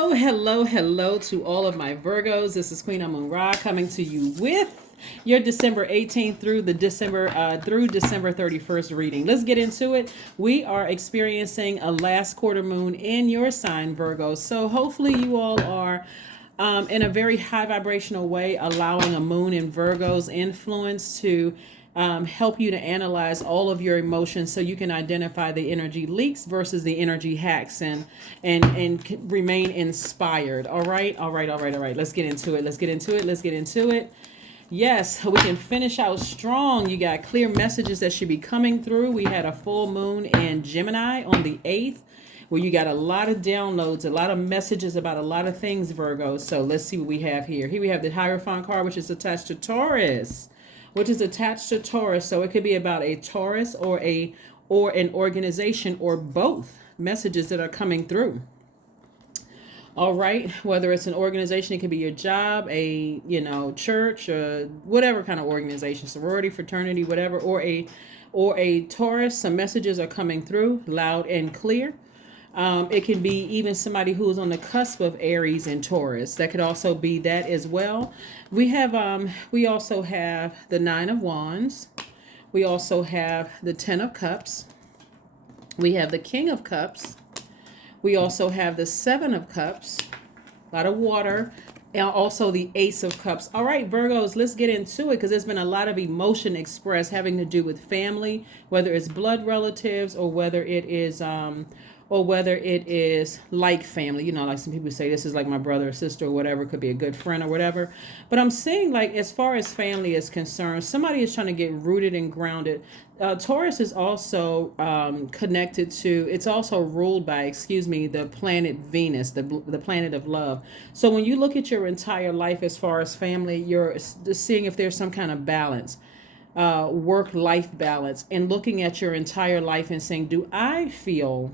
Oh, hello, hello to all of my Virgos. This is Queen Amun Ra coming to you with your December 18th through December 31st reading. Let's get into it. We are experiencing a last quarter moon in your sign, Virgo. So hopefully you all are in a very high vibrational way, allowing a moon in Virgo's influence to help you to analyze all of your emotions so you can identify the energy leaks versus the energy hacks and remain inspired. All right. Let's get into it. Yes, we can finish out strong. You got clear messages that should be coming through. We had a full moon in Gemini on the 8th, where you got a lot of downloads, a lot of messages about a lot of things, Virgo. So let's see what we have here. Here we have the Hierophant card, which is attached to Taurus. So it could be about a Taurus or an organization or both messages that are coming through. All right, whether it's an organization, it could be your job, a church, whatever kind of organization, sorority, fraternity, whatever, or a Taurus. Some messages are coming through loud and clear. It can be even somebody who's on the cusp of Aries and Taurus. That could also be that as well. We also have the Nine of Wands. We also have the Ten of Cups. We have the King of Cups. We also have the Seven of Cups, a lot of water, and also the Ace of Cups. All right, Virgos, let's get into it because there's been a lot of emotion expressed having to do with family, whether it's blood relatives or whether it is like family. Like some people say, this is like my brother or sister or whatever, could be a good friend or whatever. But I'm saying, like, as far as family is concerned, somebody is trying to get rooted and grounded. Taurus is also connected to, it's also ruled by, the planet Venus, the planet of love. So when you look at your entire life as far as family, you're seeing if there's some kind of balance, work-life balance, and looking at your entire life and saying, do I feel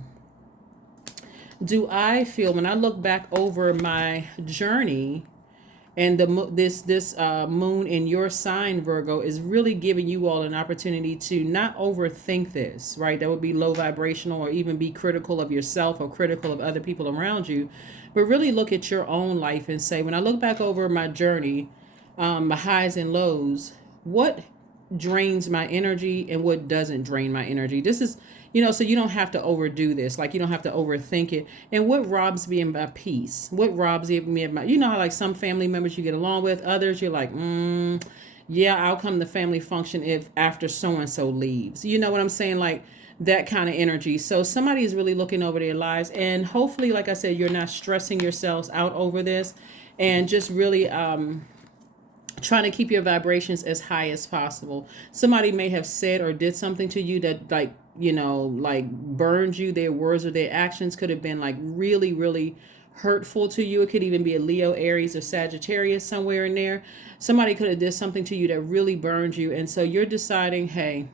when I look back over my journey and this moon in your sign, Virgo, is really giving you all an opportunity to not overthink this, right? That would be low vibrational, or even be critical of yourself or critical of other people around you, but really look at your own life and say, when I look back over my journey, my highs and lows, what drains my energy and what doesn't drain my energy. This is, so you don't have to overdo this. Like, you don't have to overthink it. And what robs me of my peace? What robs me of my, how like some family members you get along with, others you're like, yeah, I'll come to family function if after so-and-so leaves. You know what I'm saying? Like that kind of energy. So somebody is really looking over their lives, and hopefully, like I said, you're not stressing yourselves out over this, and just really, trying to keep your vibrations as high as possible. Somebody may have said or did something to you that, like burned you. Their words or their actions could have been like really, really hurtful to you. It could even be a Leo, Aries, or Sagittarius somewhere in there. Somebody could have did something to you that really burned you. And so you're deciding, hey,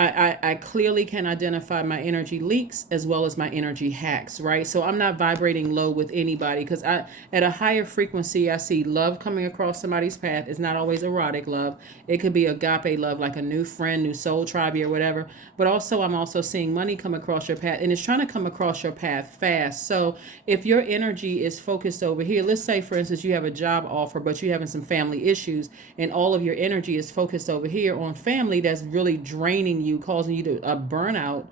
I clearly can identify my energy leaks as well as my energy hacks, right? So I'm not vibrating low with anybody, because at a higher frequency, I see love coming across somebody's path. It's not always erotic love. It could be agape love, like a new friend, new soul tribe, or whatever. But also, I'm also seeing money come across your path, and it's trying to come across your path fast. So if your energy is focused over here, let's say, for instance, you have a job offer, but you're having some family issues, and all of your energy is focused over here on family, that's really draining you, causing you to a burnout,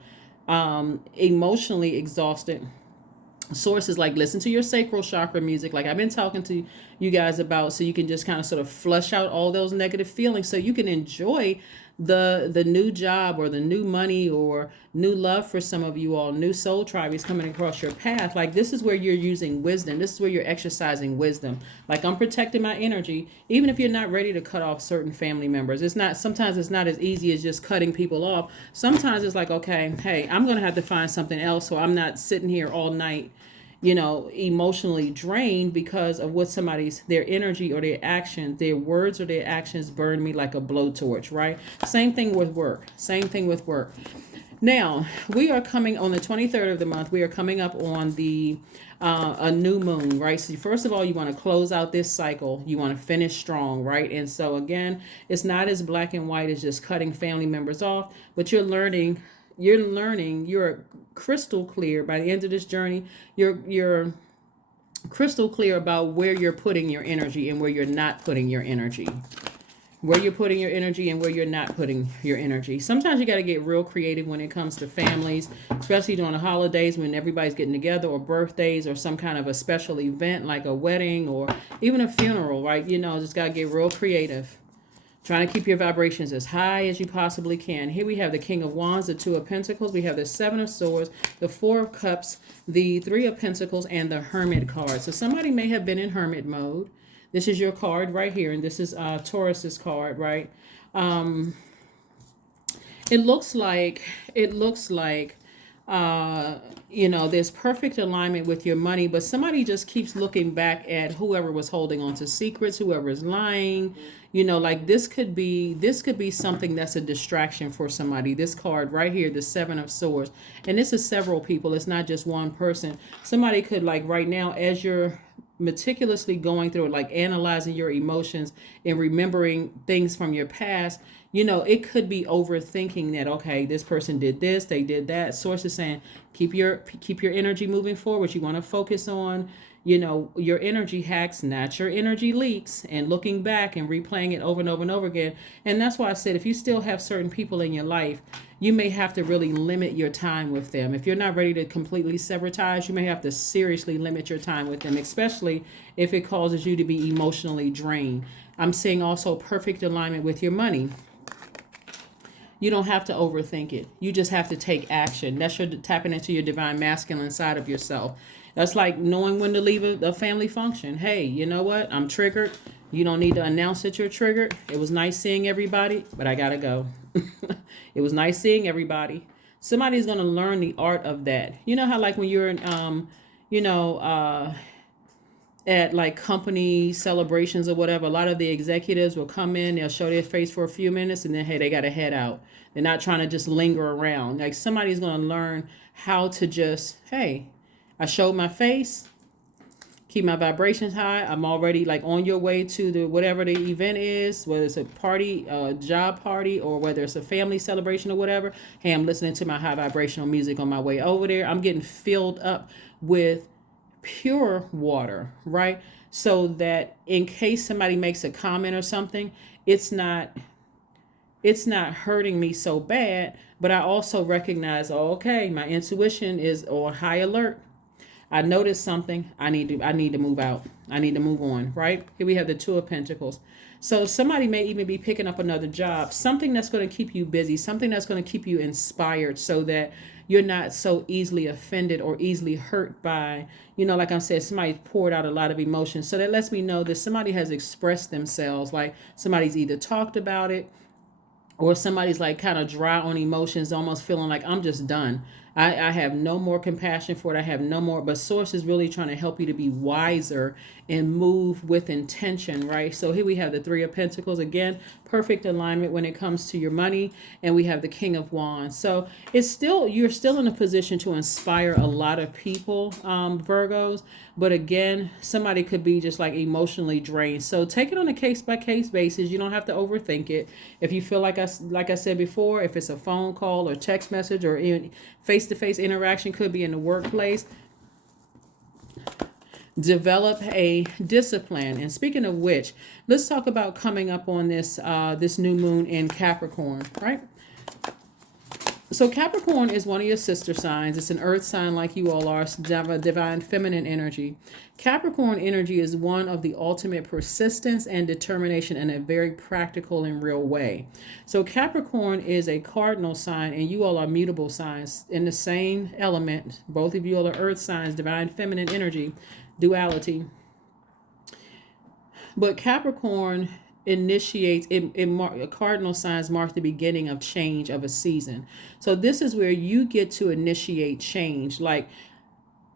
emotionally exhausted. Sources like listen to your sacral chakra music, like I've been talking to you guys about, so you can just kind of sort of flush out all those negative feelings, so you can enjoy the new job or the new money or new love. For some of you all, new soul tribe is coming across your path. Like, this is where you're using wisdom. This is where you're exercising wisdom. Like, I'm protecting my energy, even if you're not ready to cut off certain family members. Sometimes it's not as easy as just cutting people off. Sometimes it's like, okay, hey, I'm going to have to find something else, so I'm not sitting here all night, emotionally drained because of what their energy or their actions, their words or their actions burn me like a blowtorch, right? Same thing with work. Now, we are coming on the 23rd of the month. We are coming up on the a new moon, right? So first of all, you want to close out this cycle. You want to finish strong, right? And so again, it's not as black and white as just cutting family members off, but you're crystal clear by the end of this journey. You're crystal clear about where you're putting your energy and where you're not putting your energy. Where you're putting your energy and where you're not putting your energy. Sometimes you got to get real creative when it comes to families, especially during the holidays when everybody's getting together, or birthdays, or some kind of a special event like a wedding or even a funeral, right? You know, just got to get real creative. Trying to keep your vibrations as high as you possibly can. Here we have the King of Wands, the Two of Pentacles. We have the Seven of Swords, the Four of Cups, the Three of Pentacles, and the Hermit card. So somebody may have been in hermit mode. This is your card right here, and this is Taurus's card, right? It looks like you know, there's perfect alignment with your money, but somebody just keeps looking back at whoever was holding on to secrets, whoever is lying. You know, like this could be something that's a distraction for somebody. This card right here, the Seven of Swords, and this is several people. It's not just one person. Somebody could, like, right now, as you're meticulously going through it, like analyzing your emotions and remembering things from your past, you know, it could be overthinking that, okay, this person did this, they did that. Source is saying keep your energy moving forward. You want to focus on, you know, your energy hacks, not your energy leaks, and looking back and replaying it over and over and over again. And that's why I said, if you still have certain people in your life, you may have to really limit your time with them. If you're not ready to completely sever ties, you may have to seriously limit your time with them, especially if it causes you to be emotionally drained. I'm seeing also perfect alignment with your money. You don't have to overthink it. You just have to take action. That's your tapping into your divine masculine side of yourself. That's like knowing when to leave a family function. Hey, you know what? I'm triggered. You don't need to announce that you're triggered. It was nice seeing everybody, but I gotta go. It was nice seeing everybody. Somebody's gonna learn the art of that. You know how, like, when you're in, at like company celebrations or whatever, a lot of the executives will come in, they'll show their face for a few minutes, and then, hey, they got to head out. They're not trying to just linger around. Like, somebody's going to learn how to just, hey, I showed my face, keep my vibrations high. I'm already, like, on your way to the whatever the event is, whether it's a party, a job party, or whether it's a family celebration or whatever. Hey, I'm listening to my high vibrational music on my way over there. I'm getting filled up with pure water, right? So that in case somebody makes a comment or something, it's not hurting me so bad. But I also recognize, oh, okay, my intuition is on high alert. I noticed something. I need to move out. I need to move on, right? Here we have the Two of Pentacles. So somebody may even be picking up another job, something that's going to keep you busy, something that's going to keep you inspired, so that you're not so easily offended or easily hurt by, you know, like I said, somebody poured out a lot of emotion. So that lets me know that somebody has expressed themselves, like somebody's either talked about it, or somebody's like kind of dry on emotions, almost feeling like, I'm just done. I have no more compassion for it. I have no more. But Source is really trying to help you to be wiser and move with intention, right? So here we have the Three of Pentacles. Again, perfect alignment when it comes to your money. And we have the King of Wands. So you're still in a position to inspire a lot of people, Virgos. But again, somebody could be just like emotionally drained. So take it on a case-by-case basis. You don't have to overthink it. If you feel like I said before, if it's a phone call or text message or even face-to-face interaction, could be in the workplace, develop a discipline. And speaking of which, let's talk about coming up on this new moon in Capricorn, right? So Capricorn is one of your sister signs. It's an earth sign like you all are. It's divine feminine energy. Capricorn energy is one of the ultimate persistence and determination in a very practical and real way. So Capricorn is a cardinal sign, and you all are mutable signs in the same element. Both of you all are earth signs, divine feminine energy, duality. But Capricorn initiates cardinal signs mark the beginning of change of a season. So this is where you get to initiate change. Like,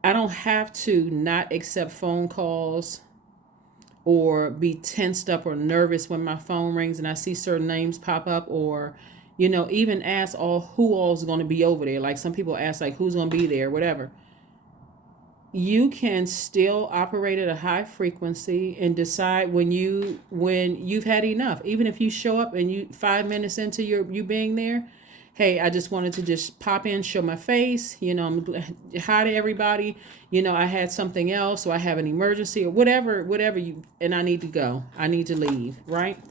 I don't have to not accept phone calls or be tensed up or nervous when my phone rings and I see certain names pop up, or, you know, even ask who all's going to be over there. Like, some people ask, like, who's going to be there, whatever. You can still operate at a high frequency and decide when you've had enough. Even if you show up and 5 minutes into you being there, hey, I just wanted to just pop in, show my face, hi to everybody. I had something else, or I have an emergency, or whatever and I need to go. I need to leave, right?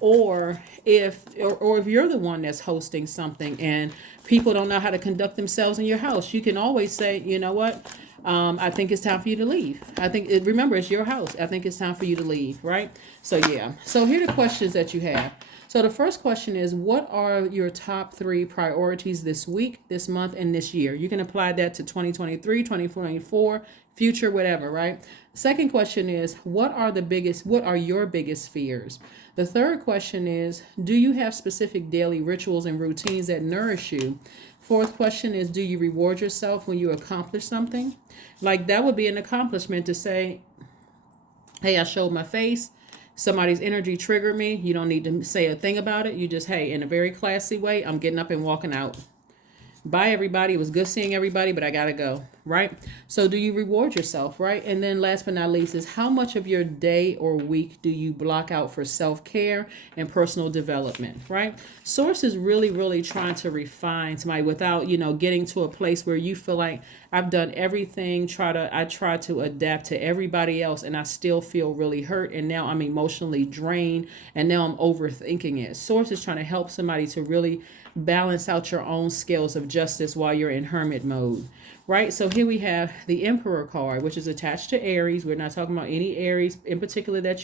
Or if you're the one that's hosting something and people don't know how to conduct themselves in your house, you can always say, you know what? I think it's time for you to leave. Remember, it's your house. I think it's time for you to leave, right? So yeah. So here are the questions that you have. So the first question is, what are your top 3 priorities this week, this month, and this year? You can apply that to 2023, 2024, future, whatever, right? Second question is, what are your biggest fears? The third question is, do you have specific daily rituals and routines that nourish you? Fourth question is, do you reward yourself when you accomplish something? Like, that would be an accomplishment to say, hey, I showed my face. Somebody's energy triggered me. You don't need to say a thing about it. You just, hey, in a very classy way, I'm getting up and walking out. Bye, everybody. It was good seeing everybody, but I gotta go, right? So do you reward yourself, right? And then last but not least is, how much of your day or week do you block out for self-care and personal development, right? Source is really, really trying to refine somebody without, getting to a place where you feel like, I've done everything. I try to adapt to everybody else, and I still feel really hurt. And now I'm emotionally drained, and now I'm overthinking it. Source is trying to help somebody to really balance out your own scales of justice while you're in hermit mode, right? So here we have the Emperor card, which is attached to Aries. We're not talking about any Aries in particular that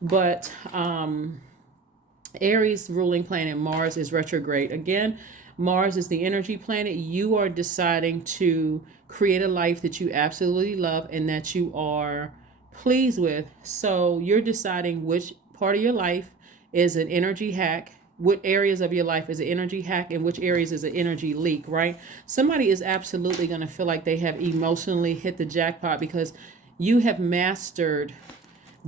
but Aries ruling planet Mars is retrograde. Again, Mars is the energy planet. You are deciding to create a life that you absolutely love and that you are pleased with. So you're deciding which part of your life is an energy hack, what areas of your life is an energy hack, and which areas is an energy leak, right? Somebody is absolutely going to feel like they have emotionally hit the jackpot because you have mastered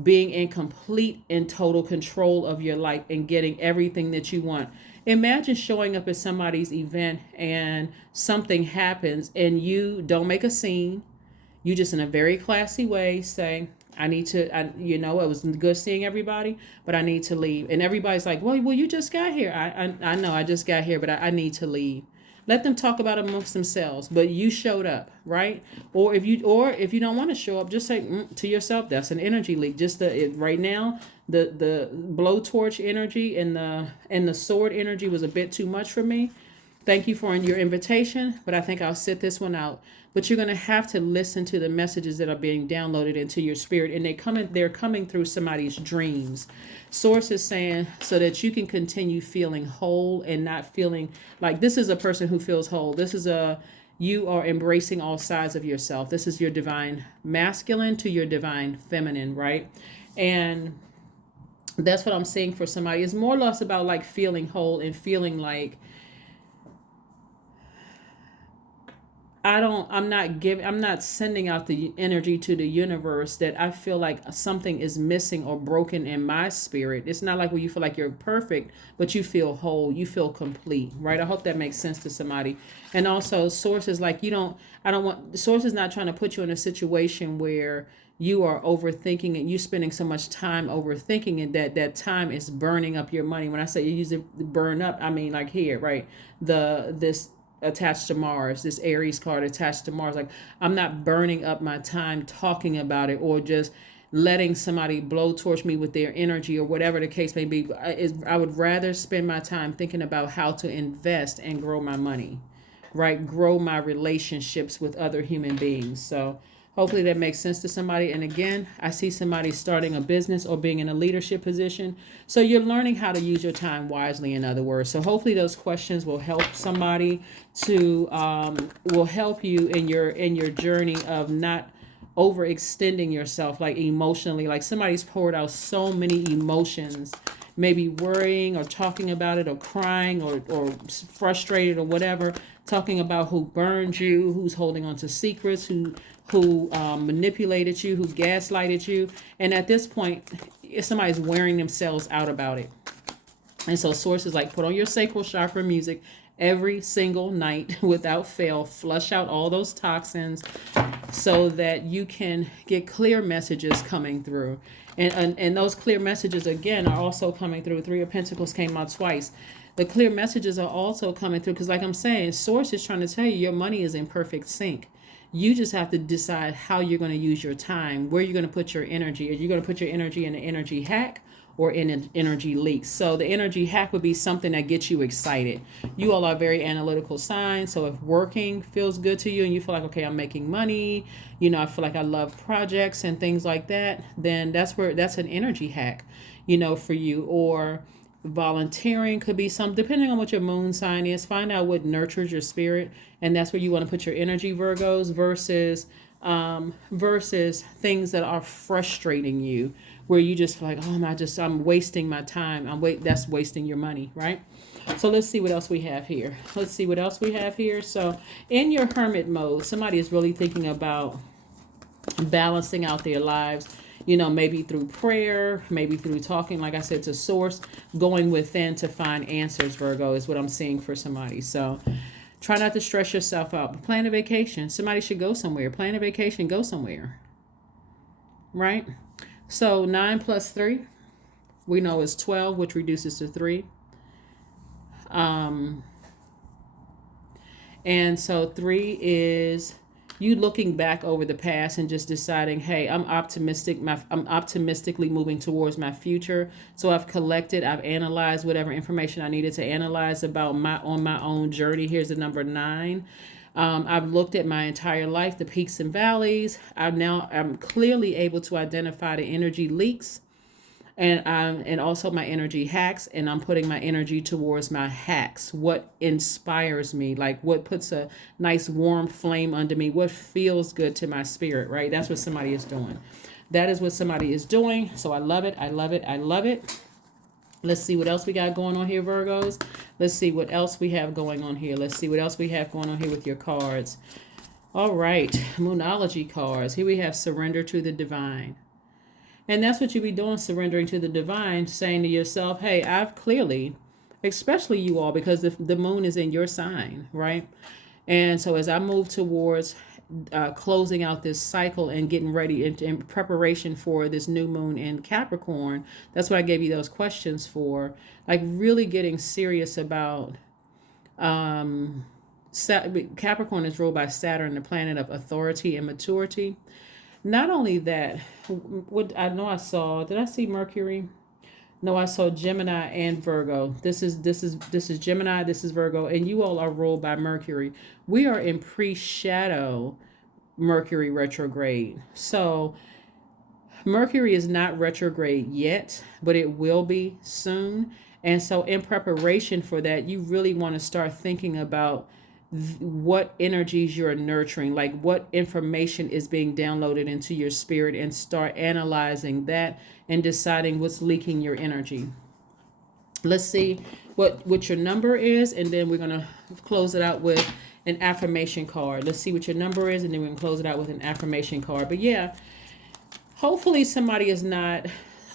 being in complete and total control of your life and getting everything that you want. Imagine showing up at somebody's event and something happens and you don't make a scene. You just in a very classy way say, it was good seeing everybody, but I need to leave. And everybody's like, well, you just got here. I know I just got here, but I need to leave. Let them talk about it amongst themselves, but you showed up, right? Or if you don't want to show up, just say to yourself, that's an energy leak. Right now, the blowtorch energy and the sword energy was a bit too much for me. Thank you for your invitation, but I think I'll sit this one out. But you're going to have to listen to the messages that are being downloaded into your spirit, and they're coming through somebody's dreams. Source is saying so that you can continue feeling whole and not feeling like this is a person who feels whole. You are embracing all sides of yourself. This is your divine masculine to your divine feminine, right? And that's what I'm saying for somebody. It's more or less about like feeling whole and feeling like I'm not sending out the energy to the universe that I feel like something is missing or broken in my spirit. It's not like where you feel like you're perfect, but you feel whole, you feel complete, right? I hope that makes sense to somebody. And also Source is like, Source is not trying to put you in a situation where you are overthinking and you spending so much time overthinking and that time is burning up your money. When I say you use it burn up, I mean like here, right? This attached to Mars, this Aries card attached to Mars. Like, I'm not burning up my time talking about it or just letting somebody blowtorch me with their energy or whatever the case may be. I would rather spend my time thinking about how to invest and grow my money, right? Grow my relationships with other human beings. So hopefully that makes sense to somebody. And again, I see somebody starting a business or being in a leadership position. So you're learning how to use your time wisely, in other words. So hopefully those questions will help somebody will help you in your journey of not overextending yourself, like emotionally. Like somebody's poured out so many emotions, maybe worrying or talking about it or crying or frustrated or whatever, talking about who burned you, who's holding on to secrets, who manipulated you, who gaslighted you. And at this point, somebody's wearing themselves out about it. And so Source is like, put on your sacral chakra music every single night without fail. Flush out all those toxins so that you can get clear messages coming through. And those clear messages, again, are also coming through. Three of Pentacles came out twice. The clear messages are also coming through because, like I'm saying, Source is trying to tell you your money is in perfect sync. You just have to decide how you're going to use your time, where you're going to put your energy. Are you going to put your energy in an energy hack or in an energy leak? So the energy hack would be something that gets you excited. You all are very analytical signs. So if working feels good to you and you feel like, okay, I'm making money, I feel like I love projects and things like that, then that's an energy hack, for you. Or volunteering could be some, depending on what your moon sign is. Find out what nurtures your spirit, and that's where you want to put your energy, Virgos, versus things that are frustrating you, where you just feel like, oh I'm wasting my time. That's wasting your money, right? So let's see what else we have here. So in your hermit mode, somebody is really thinking about balancing out their lives, maybe through prayer, maybe through talking, like I said, to Source, going within to find answers, Virgo, is what I'm seeing for somebody. So try not to stress yourself out. Plan a vacation. Somebody should go somewhere. Plan a vacation, go somewhere. Right? So 9 plus 3, we know is 12, which reduces to 3. And so 3 is you looking back over the past and just deciding, hey, I'm optimistically moving towards my future. So I've analyzed whatever information I needed to analyze about my own journey. Here's the number 9. I've looked at my entire life, the peaks and valleys. I'm clearly able to identify the energy leaks and also my energy hacks, and I'm putting my energy towards my hacks. What inspires me, like what puts a nice warm flame under me, what feels good to my spirit, right? That's what somebody is doing. That is what somebody is doing. So I love it. I love it. I love it. Let's see what else we got going on here, Virgos. Let's see what else we have going on here. Let's see what else we have going on here with your cards. All right, Moonology cards. Here we have surrender to the divine. And that's what you be doing, surrendering to the divine, saying to yourself, hey, I've clearly, especially you all, because the moon is in your sign, right? And so as I move towards closing out this cycle and getting ready in preparation for this new moon in Capricorn, that's what I gave you those questions for, like really getting serious about Capricorn is ruled by Saturn, the planet of authority and maturity. Not only that, what I know I saw, did I see Mercury? No, I saw Gemini and Virgo. This is Gemini, this is Virgo, and you all are ruled by Mercury. We are in pre-shadow Mercury retrograde. So Mercury is not retrograde yet, but it will be soon. And so in preparation for that, you really want to start thinking about what energies you're nurturing, like what information is being downloaded into your spirit, and start analyzing that and deciding what's leaking your energy. Let's see what your number is, and then we're going to close it out with an affirmation card. Let's see what your number is, and then we're going to close it out with an affirmation card. But yeah, hopefully somebody is not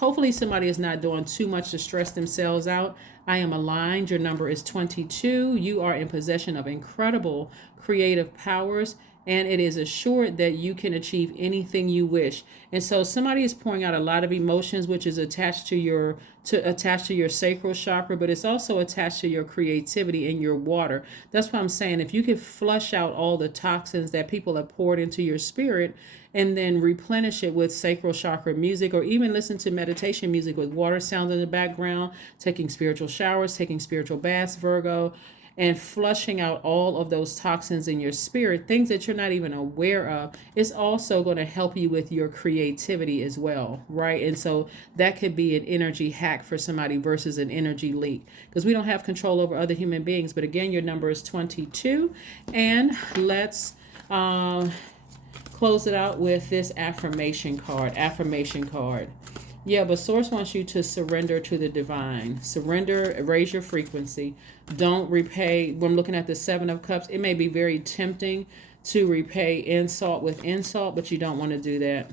doing too much to stress themselves out. I am aligned. Your number is 22. You are in possession of incredible creative powers, and it is assured that you can achieve anything you wish. And so somebody is pouring out a lot of emotions, which is attached to your sacral chakra, but it's also attached to your creativity and your water. That's what I'm saying. If you can flush out all the toxins that people have poured into your spirit, and then replenish it with sacral chakra music, or even listen to meditation music with water sounds in the background, taking spiritual showers, taking spiritual baths, Virgo, and flushing out all of those toxins in your spirit, things that you're not even aware of, is also going to help you with your creativity as well, right? And so that could be an energy hack for somebody versus an energy leak, because we don't have control over other human beings. But again, your number is 22, and let's close it out with this affirmation card. Yeah, but Source wants you to surrender to the divine. Surrender, raise your frequency. Don't repay. When I'm looking at the 7 of Cups, it may be very tempting to repay insult with insult, but you don't want to do that.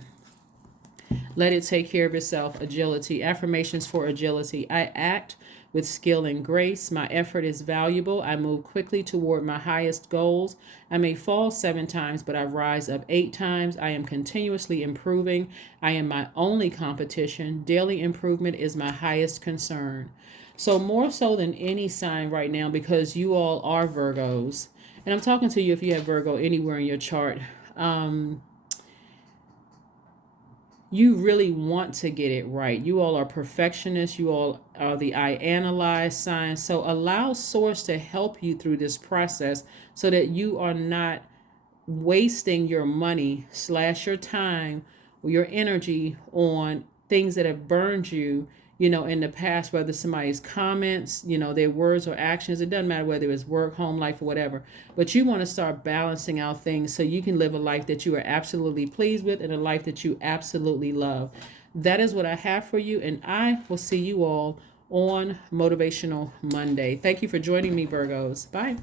Let it take care of itself. Agility. Affirmations for agility. I act with skill and grace. My effort is valuable. I move quickly toward my highest goals. I may fall 7 times, but I rise up 8 times. I am continuously improving. I am my only competition. Daily improvement is my highest concern. So more so than any sign right now, because you all are Virgos, and I'm talking to you if you have Virgo anywhere in your chart. Um, you really want to get it right. You all are perfectionists. You all are the I analyze sign. So allow Source to help you through this process so that you are not wasting your money slash your time or your energy on things that have burned you, in the past, whether somebody's comments, their words or actions. It doesn't matter whether it's work, home life, or whatever. But you want to start balancing out things so you can live a life that you are absolutely pleased with and a life that you absolutely love. That is what I have for you, and I will see you all on Motivational Monday. Thank you for joining me, Virgos. Bye.